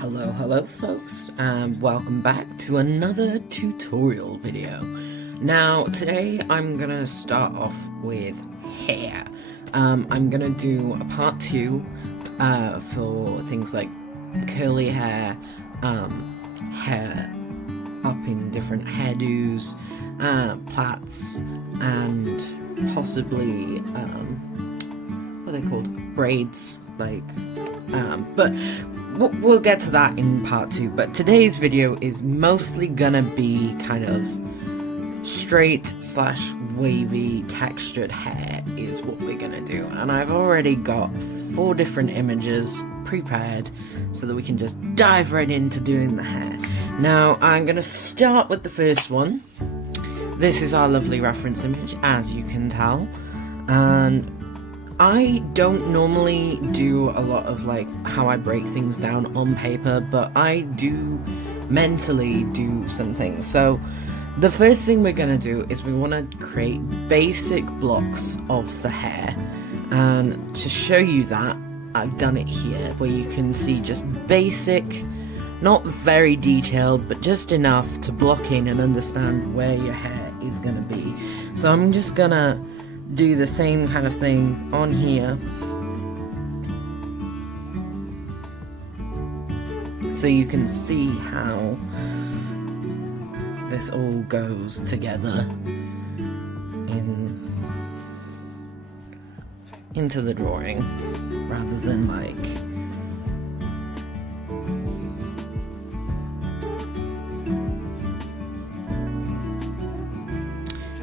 Hello folks, and welcome back to another tutorial video. Now today I'm gonna start off with hair. I'm gonna do a part 2 for things like curly hair, hair up in different hairdos, plaits, and possibly what are they called? Braids, but we'll get to that in part 2, but today's video is mostly gonna be kind of straight / wavy textured hair is what we're gonna do, and I've already got 4 different images prepared so that we can just dive right into doing the hair. Now I'm gonna start with the first one. This is our lovely reference image, as you can tell, and I don't normally do a lot of how I break things down on paper, but I do mentally do some things. So the first thing we're gonna do is we want to create basic blocks of the hair, and to show you that, I've done it here where you can see just basic, not very detailed, but just enough to block in and understand where your hair is gonna be. So I'm just gonna do the same kind of thing on here, so you can see how this all goes together into the drawing, rather than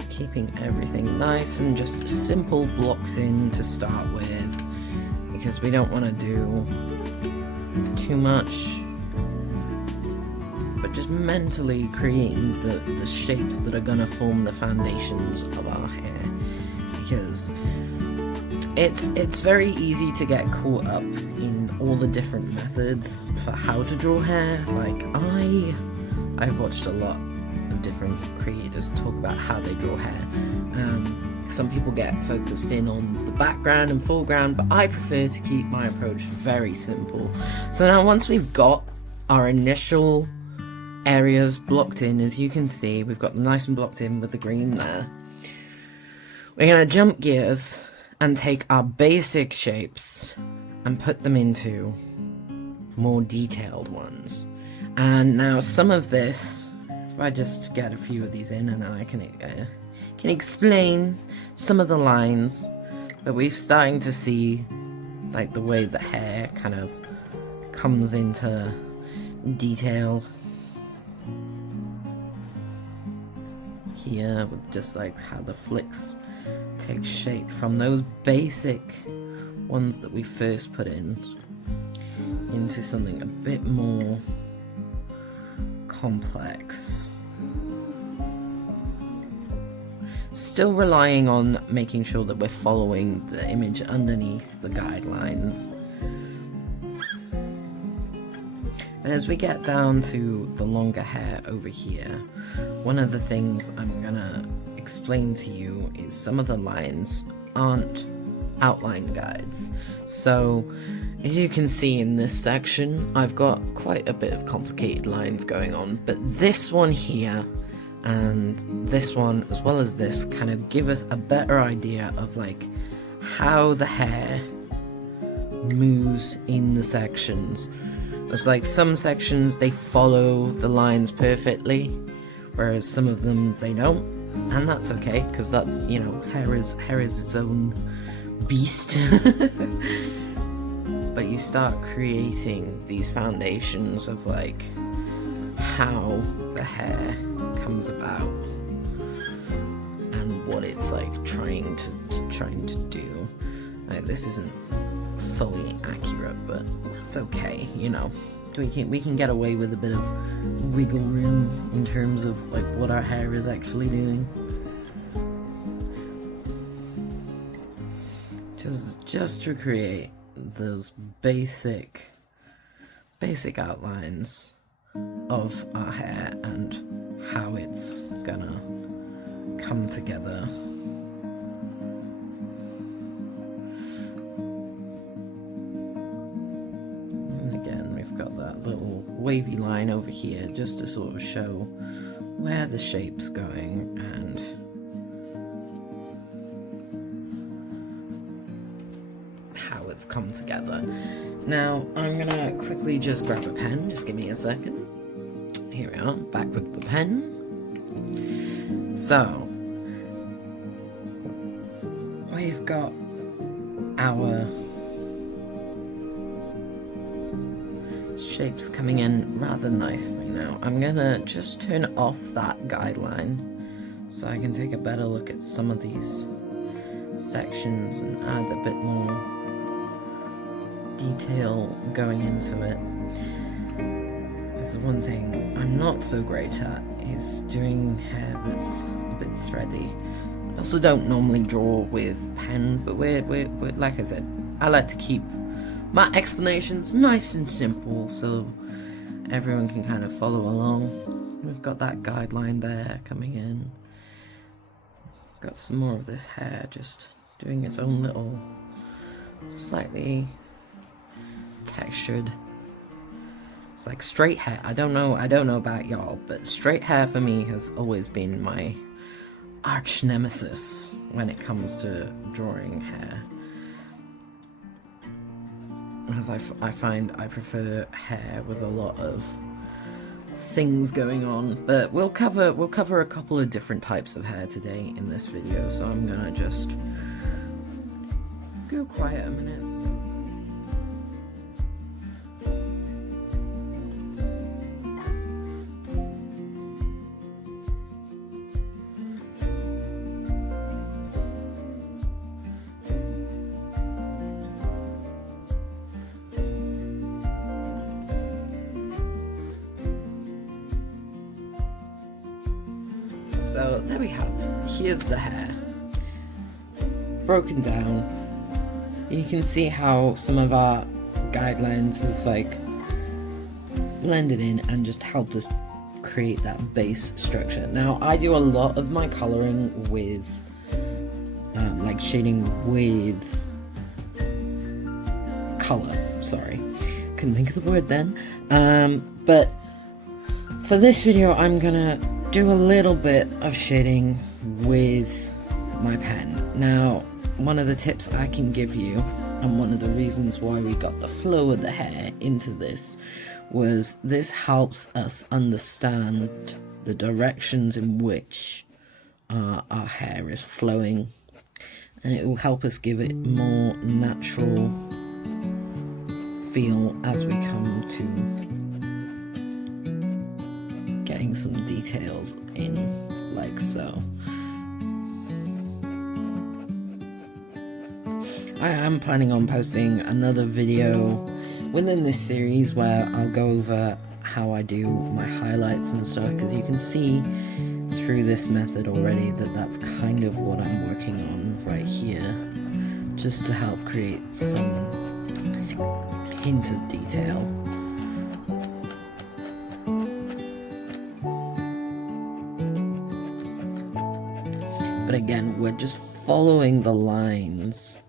keeping everything nice and just simple blocks in to start with, because we don't want to do too much, but just mentally creating the shapes that are going to form the foundations of our hair, because it's very easy to get caught up in all the different methods for how to draw hair. I've watched a lot of different creators talk about how they draw hair. Some people get focused in on the background and foreground, but I prefer to keep my approach very simple. So now once we've got our initial areas blocked in, as you can see, we've got them nice and blocked in with the green there, we're going to jump gears and take our basic shapes and put them into more detailed ones. And now some of this, if I just get a few of these in, and then I can explain some of the lines that we're starting to see, like the way the hair kind of comes into detail here, with just how the flicks take shape from those basic ones that we first put in into something a bit more complex, still relying on making sure that we're following the image underneath the guidelines. And as we get down to the longer hair over here, one of the things I'm gonna explain to you is some of the lines aren't outline guides. So as you can see in this section, I've got quite a bit of complicated lines going on, but this one here and this one, as well as this, kind of give us a better idea of how the hair moves in the sections. It's some sections they follow the lines perfectly, whereas some of them they don't, and that's okay, because that's, hair is its own beast. But you start creating these foundations of how the hair comes about and what it's trying to do. This isn't fully accurate, but it's okay, we can get away with a bit of wiggle room in terms of what our hair is actually doing. Just to create those basic outlines of our hair and how it's gonna come together. again, we've got that little wavy line over here just to sort of show where the shape's going and how it's come together. Now, I'm gonna quickly just grab a pen, just give me a second. Here we are, back with the pen. So, we've got our shapes coming in rather nicely now. I'm gonna just turn off that guideline so I can take a better look at some of these sections and add a bit more detail going into it. Because the one thing I'm not so great at is doing hair that's a bit thready. I also don't normally draw with pen, but we're like I said, I like to keep my explanations nice and simple so everyone can kind of follow along. We've got that guideline there coming in. Got some more of this hair just doing its own little slightly textured. It's like straight hair. I don't know about y'all, but straight hair for me has always been my arch nemesis when it comes to drawing hair. Because I find I prefer hair with a lot of things going on, but we'll cover a couple of different types of hair today in this video, so I'm gonna just go quiet a minute. So there we have, here's the hair, broken down. You can see how some of our guidelines have like blended in and just helped us create that base structure. Now I do a lot of my coloring with like shading with color, sorry, couldn't think of the word then, but for this video I'm gonna do a little bit of shading with my pen. Now, one of the tips I can give you, and one of the reasons why we got the flow of the hair into this, was this helps us understand the directions in which our hair is flowing, and it will help us give it more natural feel as we come to getting some details in, like so. I am planning on posting another video within this series where I'll go over how I do my highlights and stuff, because you can see through this method already that that's kind of what I'm working on right here, just to help create some hint of detail. But again, we're just following the lines,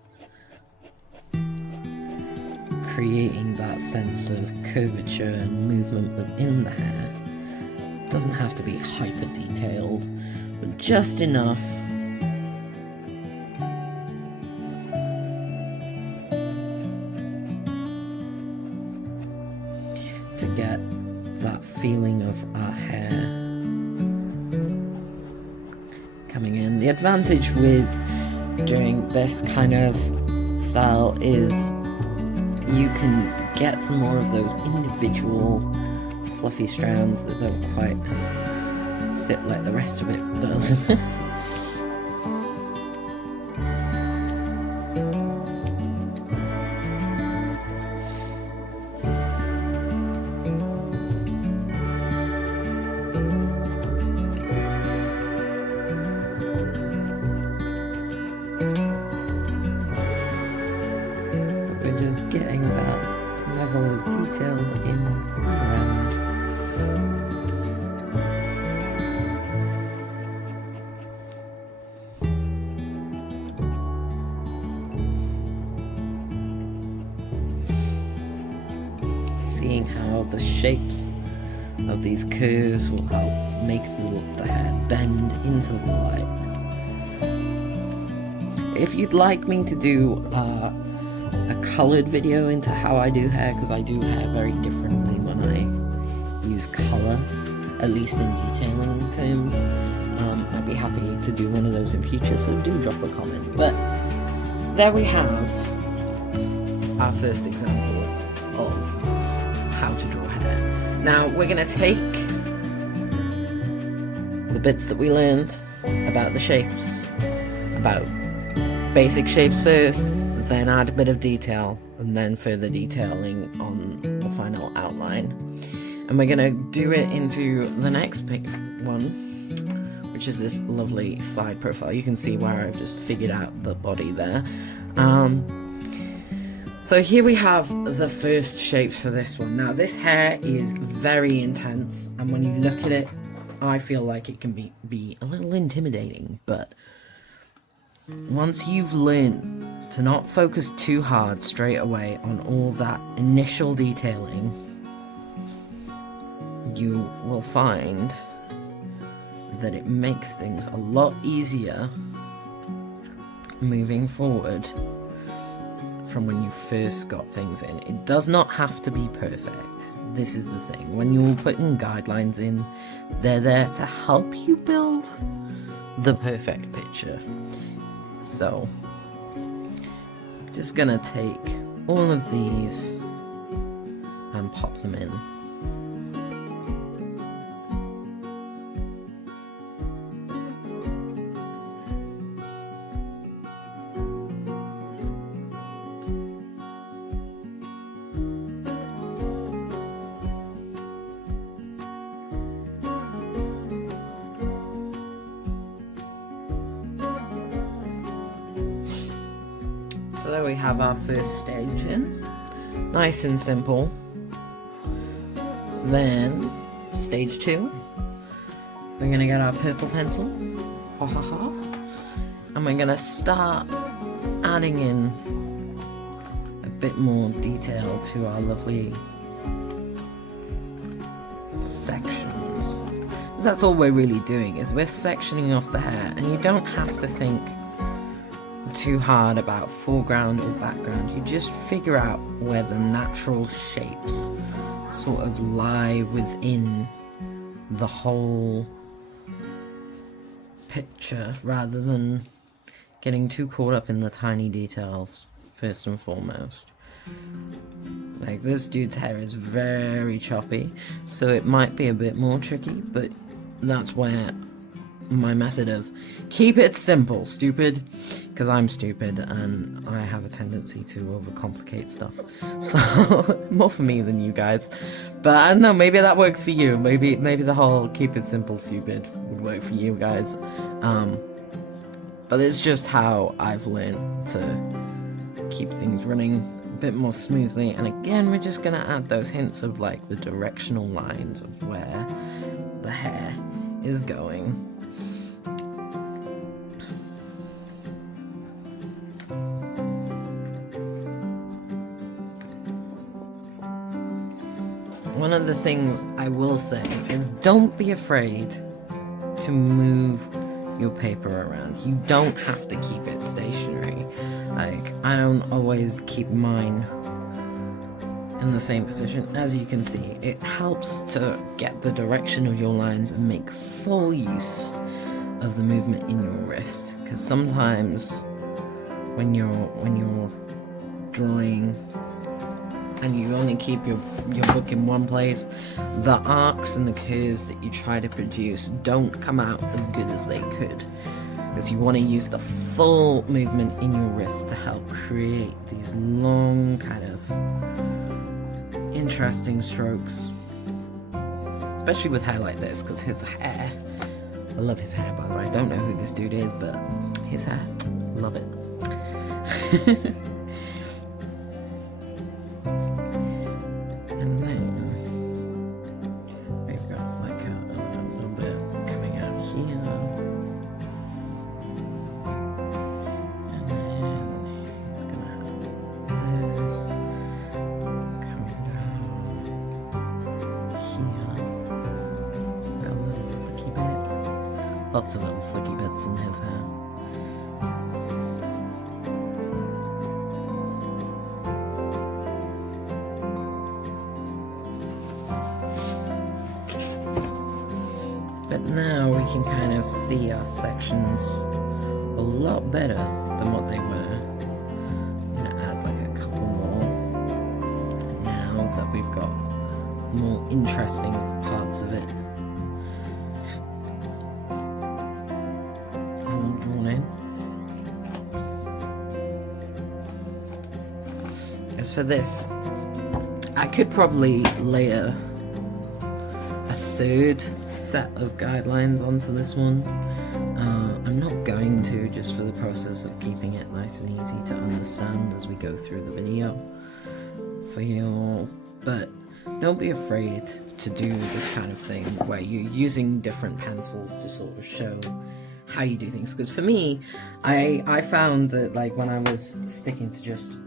creating that sense of curvature and movement within the hair. It doesn't have to be hyper detailed, but just enough to get that feeling of our hair coming in. The advantage with doing this kind of style is you can get some more of those individual fluffy strands that don't quite sit like the rest of it does. Getting that level of detail in around. seeing how the shapes of these curves will help make the hair bend into the light. If you'd like me to do a colored video into how I do hair, because I do hair very differently when I use color, at least in detailing terms, I'd be happy to do one of those in future, so do drop a comment. But there we have our first example of how to draw hair. Now we're going to take the bits that we learned about the shapes, about basic shapes first, then add a bit of detail, and then further detailing on the final outline. And we're going to do it into the next one, which is this lovely side profile. You can see where I've just figured out the body there. So here we have the first shapes for this one. Now this hair is very intense, and when you look at it, I feel like it can be a little intimidating, but once you've learned to not focus too hard straight away on all that initial detailing, you will find that it makes things a lot easier moving forward from when you first got things in. It does not have to be perfect. This is the thing. When you're putting guidelines in, they're there to help you build the perfect picture. So, just gonna take all of these and pop them in. So there we have our first stage in, nice and simple. Then stage 2, we're gonna get our purple pencil, and we're gonna start adding in a bit more detail to our lovely sections. So that's all we're really doing, is we're sectioning off the hair, and you don't have to think too hard about foreground or background. You just figure out where the natural shapes sort of lie within the whole picture, rather than getting too caught up in the tiny details first and foremost. Like, this dude's hair is very choppy, so it might be a bit more tricky, but that's where my method of keep it simple, stupid, because I'm stupid and I have a tendency to overcomplicate stuff, so more for me than you guys. But I don't know, maybe that works for you. Maybe the whole keep it simple, stupid would work for you guys. But it's just how I've learned to keep things running a bit more smoothly. And again, we're just gonna add those hints of like the directional lines of where the hair is going. One of the things I will say is don't be afraid to move your paper around. You don't have to keep it stationary. Like, I don't always keep mine in the same position. As you can see, it helps to get the direction of your lines and make full use of the movement in your wrist. Because sometimes when you're drawing and you only keep your book in one place, the arcs and the curves that you try to produce don't come out as good as they could, because you want to use the full movement in your wrist to help create these long, kind of interesting strokes, especially with hair like this, because his hair, I love his hair, by the way. I don't know who this dude is, but his hair, love it. Lots of little flicky bits in his hair. But now we can kind of see our sections a lot better than what they were. I'm gonna add like a couple more now that we've got more interesting parts of it all drawn in. As for this, I could probably layer a third set of guidelines onto this one. I'm not going to, just for the process of keeping it nice and easy to understand as we go through the video for you all. But don't be afraid to do this kind of thing where you're using different pencils to sort of show how you do things. Because for me, I found that like when I was sticking to just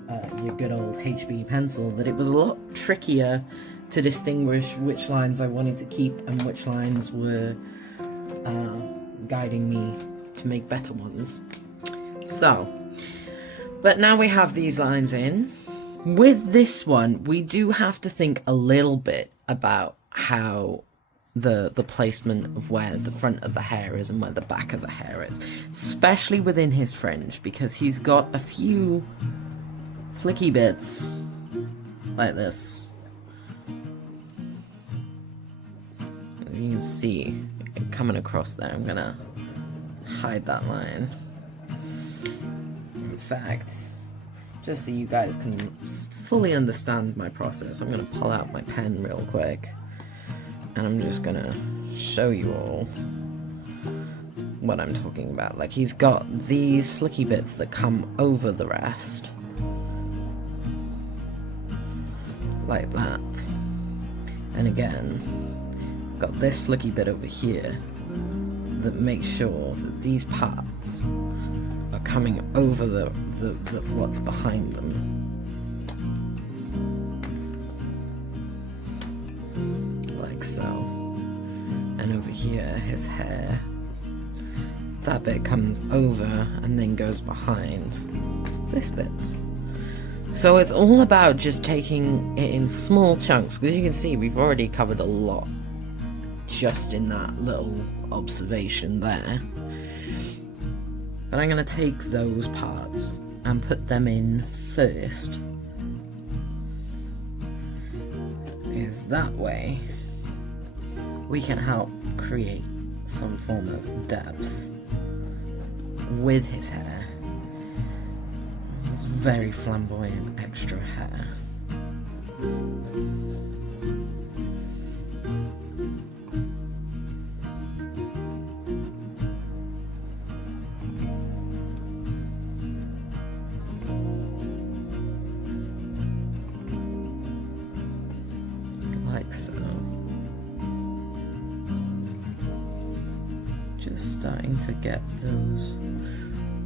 your good old HB pencil, that it was a lot trickier to distinguish which lines I wanted to keep and which lines were guiding me to make better ones. So, but now we have these lines in. With this one, we do have to think a little bit about how the placement of where the front of the hair is and where the back of the hair is, especially within his fringe, because he's got a few flicky bits like this. As you can see, coming across there, I'm gonna hide that line. In fact, just so you guys can fully understand my process, I'm gonna pull out my pen real quick, and I'm just gonna show you all what I'm talking about. Like, he's got these flicky bits that come over the rest, like that. And again, it's got this flicky bit over here that makes sure that these parts are coming over the what's behind them. Like so. And over here, his hair, that bit comes over and then goes behind this bit. So it's all about just taking it in small chunks, because you can see we've already covered a lot just in that little observation there. But I'm going to take those parts and put them in first, because that way we can help create some form of depth with his hair. It's very flamboyant extra hair. Like so. Just starting to get those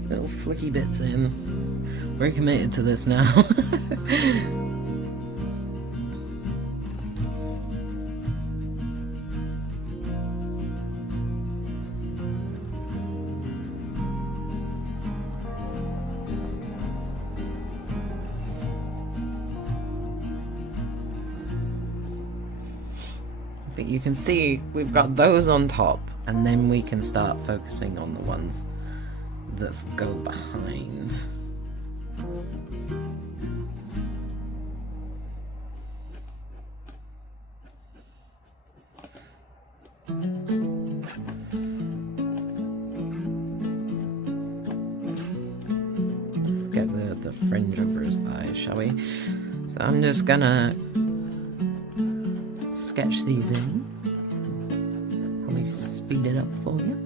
little flicky bits in. We're committed to this now. But you can see we've got those on top, and then we can start focusing on the ones that go behind. Let's get the fringe over his eyes, shall we? So I'm just gonna sketch these in. Probably speed it up for you.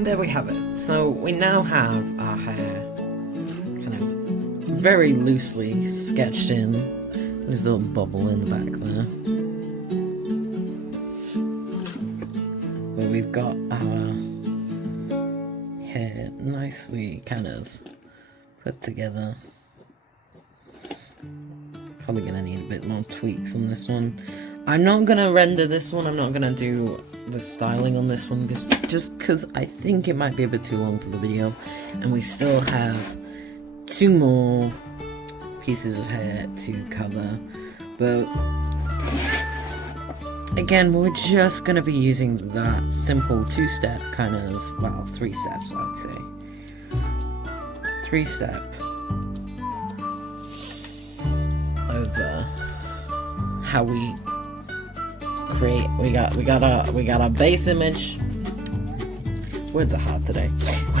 And there we have it. So we now have our hair kind of very loosely sketched in. There's a little bubble in the back there. Where we've got our hair nicely kind of put together. Probably gonna need a bit more tweaks on this one. I'm not gonna render this one, I'm not gonna do the styling on this one, just because I think it might be a bit too long for the video, and we still have 2 more pieces of hair to cover, but again, we're just gonna be using that simple 2-step kind of, well, 3 steps I'd say. 3-step of how we create. We got our base image. Words are hard today.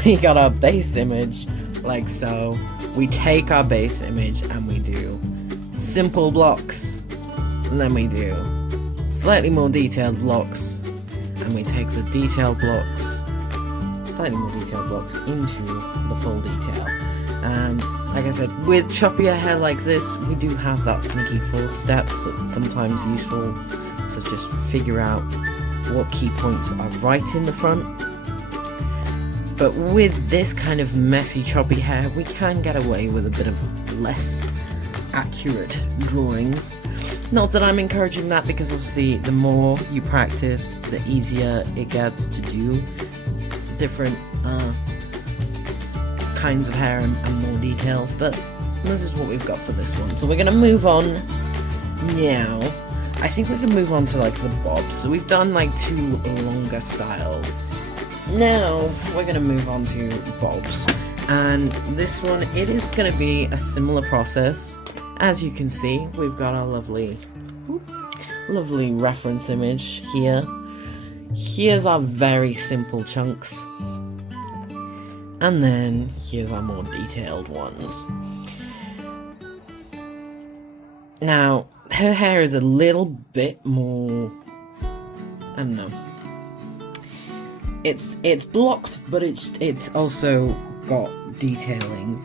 We got our base image like so. We take our base image and we do simple blocks, and then we do slightly more detailed blocks, and we take the detailed blocks, slightly more detailed blocks into the full detail. And like I said, with choppier hair like this, we do have that sneaky 4th step that's sometimes useful to just figure out what key points are right in the front. But with this kind of messy choppy hair, we can get away with a bit of less accurate drawings. Not that I'm encouraging that, because obviously the more you practice, the easier it gets to do different kinds of hair and more details, but this is what we've got for this one. So we're gonna move on now. I think we're gonna move on to like the bobs. So we've done like 2 longer styles. Now we're gonna move on to bobs, and this one, it is gonna be a similar process. As you can see, we've got our lovely reference image here. Here's our very simple chunks, and then here's our more detailed ones. Now, her hair is a little bit more, I don't know. It's blocked, but it's also got detailing,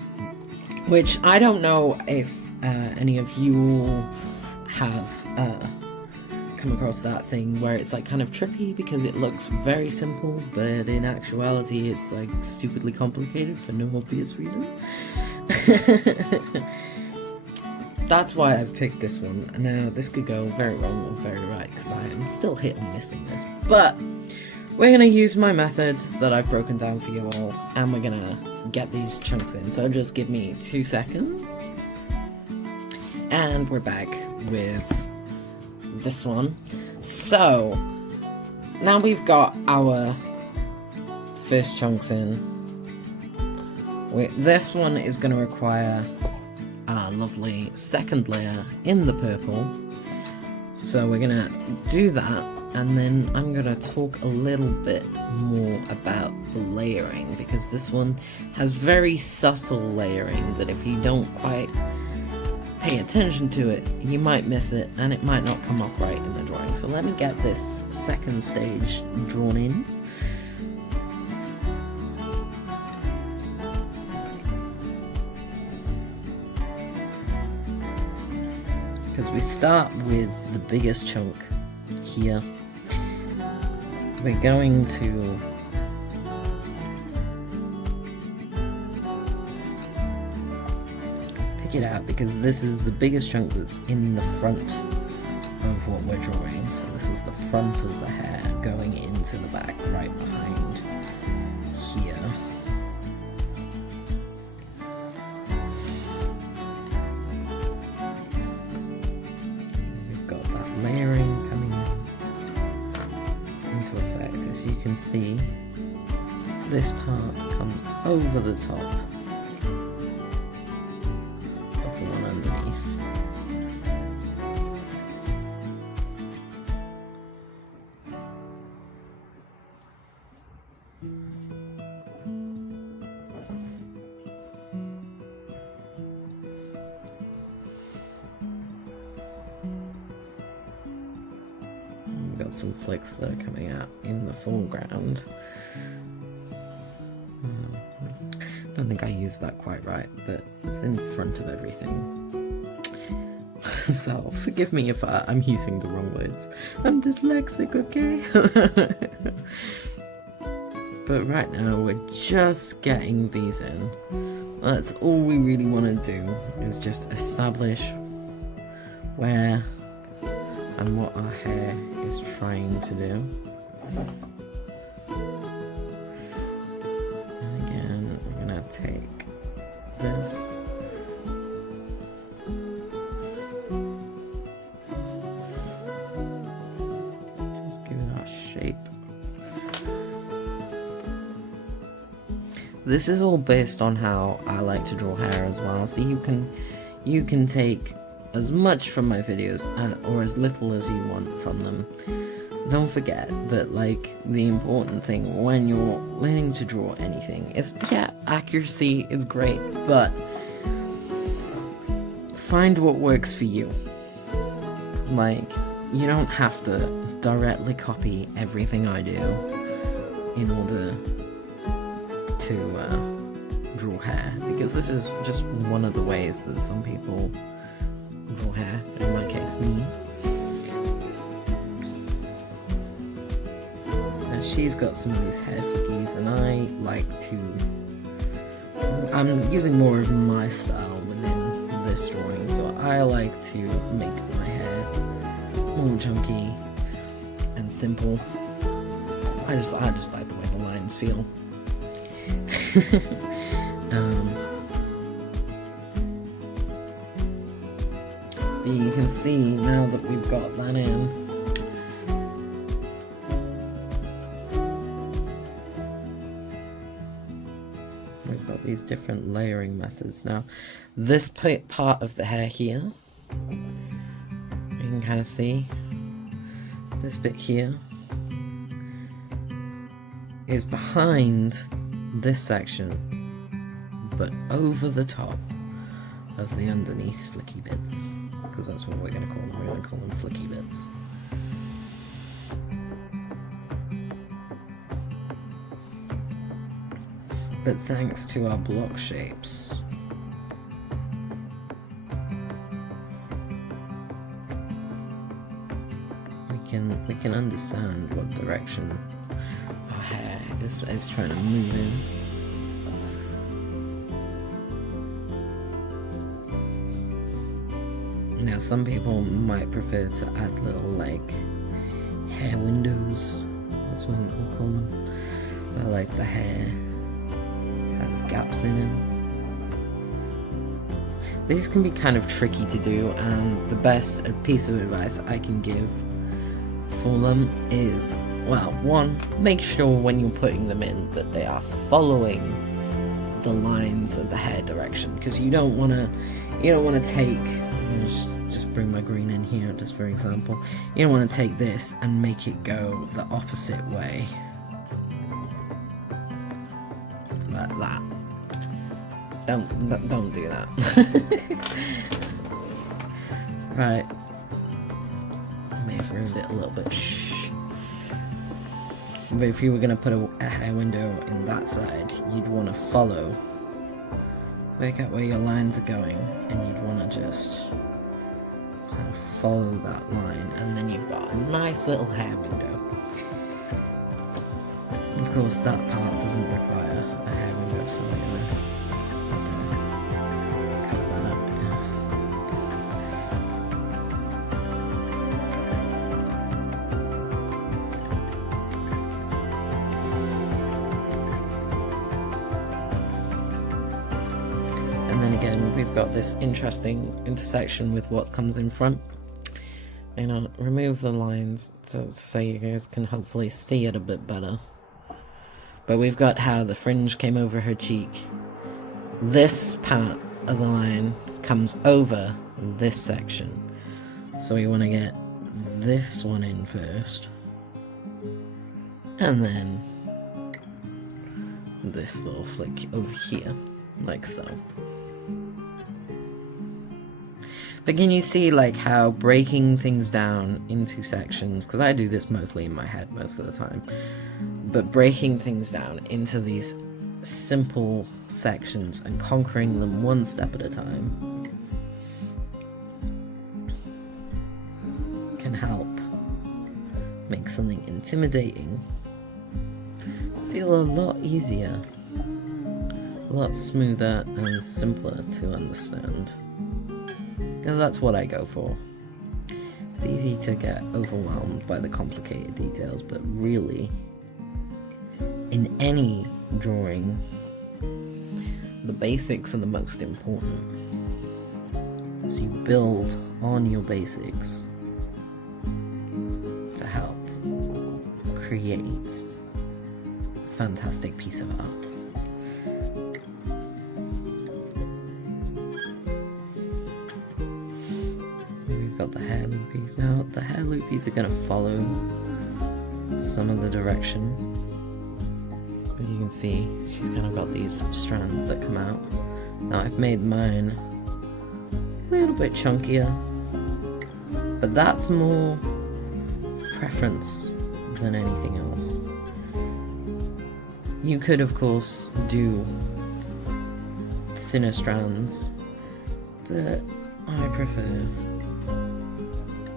which I don't know if any of you all have come across that thing where it's like kind of trippy because it looks very simple, but in actuality it's like stupidly complicated for no obvious reason. That's why I've picked this one. Now, this could go very wrong or very right, because I am still hit and miss on this, but we're going to use my method that I've broken down for you all, and we're going to get these chunks in. So just give me 2 seconds, and we're back with this one. So, now we've got our first chunks in. This one is going to require our lovely second layer in the purple. So we're going to do that. And then I'm going to talk a little bit more about the layering, because this one has very subtle layering that if you don't quite pay attention to it, you might miss it and it might not come off right in the drawing. So let me get this second stage drawn in. Because we start with the biggest chunk here. We're going to pick it out because this is the biggest chunk that's in the front of what we're drawing. So this is the front of the hair going into the back, right behind here. We've got that layering coming into effect. As you can see, this part comes over the top of the one underneath. We've got some flicks that are coming out in the foreground. don't think I used that quite right, but it's in front of everything. So, forgive me if I'm using the wrong words. I'm dyslexic, okay? But right now, we're just getting these in. That's all we really want to do, is just establish where and what our hair is trying to do. And again, we're gonna take this. Just give it our shape. This is all based on how I like to draw hair as well, so you can take as much from my videos or as little as you want from them. Don't forget that, like, the important thing when you're learning to draw anything is, yeah, accuracy is great, but find what works for you. Like, you don't have to directly copy everything I do in order to draw hair, because this is just one of the ways that some people draw hair, in my case, me. Now she's got some of these hair flickies, and I like to, I'm using more of my style within this drawing, so I like to make my hair more chunky and simple. I just like the way the lines feel. You can see now that we've got that in, we've got these different layering methods. Now this part of the hair here, you can kind of see this bit here is behind this section, but over the top of the underneath flicky bits, because that's what we're going to call them. We're going to call them flicky bits. But thanks to our block shapes, we can understand what direction our hair is trying to move in. Now some people might prefer to add little, like, hair windows, that's what we'll call them, where, like, the hair has gaps in it. These can be kind of tricky to do, and the best piece of advice I can give for them is, well, one, make sure when you're putting them in that they are following the lines of the hair direction, because you don't want to take, just bring my green in here just for example, you don't want to take this and make it go the opposite way, like that. Don't do that. Right, I may have ruined it a little bit. Shh. But if you were going to put a hair window in that side, you'd want to follow, work out where your lines are going, and you'd want to just kind of follow that line, and then you've got a nice little hair window. Of course, that part doesn't require a hair window, so we're going to have to cut that up. And then again, we've got this interesting intersection with what comes in front. You know, remove the lines so you guys can hopefully see it a bit better. But we've got how the fringe came over her cheek. This part of the line comes over this section. So we want to get this one in first. And then this little flick over here, like so. But can you see, like, how breaking things down into sections, because I do this mostly in my head most of the time, but breaking things down into these simple sections and conquering them one step at a time can help make something intimidating feel a lot easier, a lot smoother and simpler to understand. Because that's what I go for. It's easy to get overwhelmed by the complicated details, but really, in any drawing, the basics are the most important. So you build on your basics to help create a fantastic piece of art. We've got the hair loopies. Now, the hair loopies are going to follow some of the direction. As you can see, she's kind of got these strands that come out. Now, I've made mine a little bit chunkier, but that's more preference than anything else. You could, of course, do thinner strands, but I prefer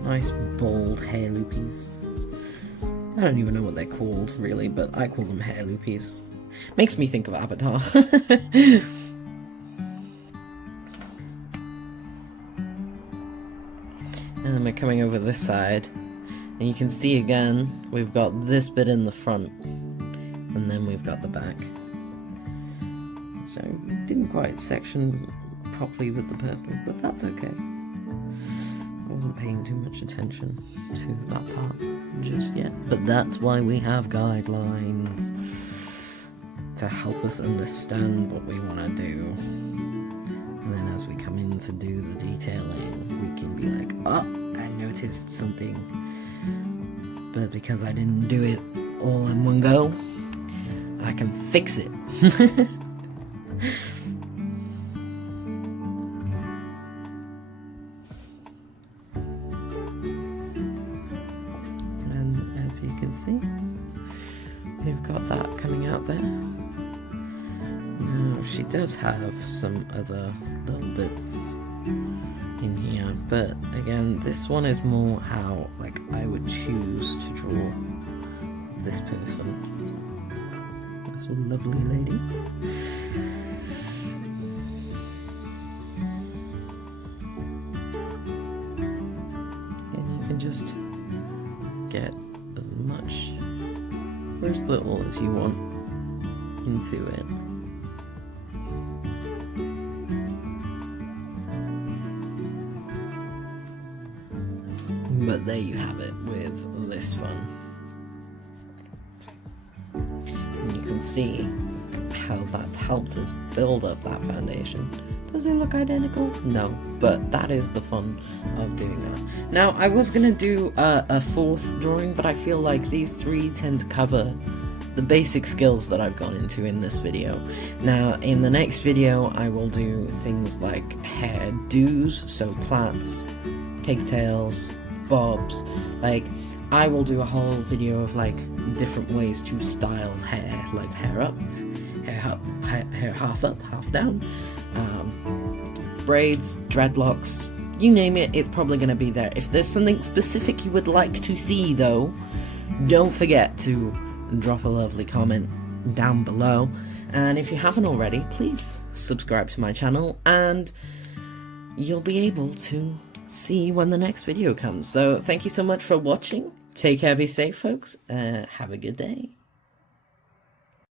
nice bold hair loopies. I don't even know what they're called really, but I call them hair loopies. Makes me think of Avatar. And then we're coming over this side, and you can see again, we've got this bit in the front, and then we've got the back. So we didn't quite section properly with the purple, but that's okay. I wasn't paying too much attention to that part just yet, but that's why we have guidelines to help us understand what we want to do. And then as we come in to do the detailing, we can be like, oh, I noticed something, but because I didn't do it all in one go, I can fix it. And as you can see, we've got that coming out there. Now, she does have some other little bits in here, but again, this one is more how, like, I would choose to draw this person. This lovely lady. And you can just get as much or as little as you want into it. But there you have it with this one. And you can see how that's helped us build up that foundation. Does it look identical? No, but that is the fun of doing that. Now, I was going to do a fourth drawing, but I feel like these three tend to cover the basic skills that I've gone into in this video. Now, in the next video, I will do things like hairdos, so plaits, pigtails, bobs. Like, I will do a whole video of like different ways to style hair, like hair up, hair half up, half down, braids, dreadlocks, you name it, it's probably going to be there. If there's something specific you would like to see though, don't forget to drop a lovely comment down below, and if you haven't already, please subscribe to my channel and you'll be able to see when the next video comes. So thank you so much for watching. Take care, be safe folks, have a good day.